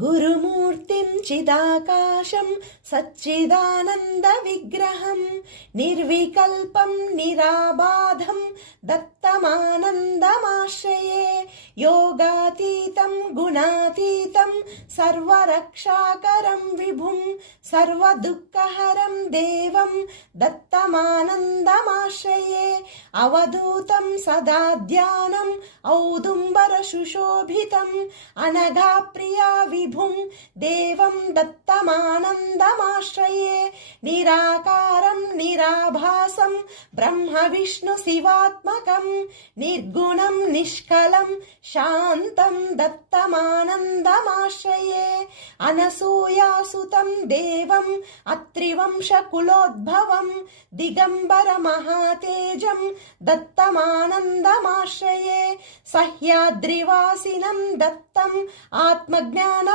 గురుమూర్తిం చిదాకాశం సచ్చిదానంద విగ్రహం నిర్వికల్పం నిరాబాధం దత్తమానందమాశ్రయే యోగాతీతం గుణాతీతం సర్వరక్షాకరం విభుం సర్వదుఃఖహరం దేవం దత్తమానందమాశ్రయే అవధూతం సదా ధ్యానం ఔదుంబర సుశోభితం అనఘా ప్రియా విభుం దేవం దత్తమానందమాశ్రయే నిరాకారం నిరాభాసం బ్రహ్మ విష్ణు శివాత్మకం నిర్గుణం నిష్కలం శాంతం దత్తమానందమాశ్రయే అనసూయాసుతం దేవం అత్రివంశకులోద్భవం దిగంబర మహాతేజం దత్తమానందమాశ్రయే సహ్యాద్రివాసినం దత్తం ఆత్మజ్ఞాన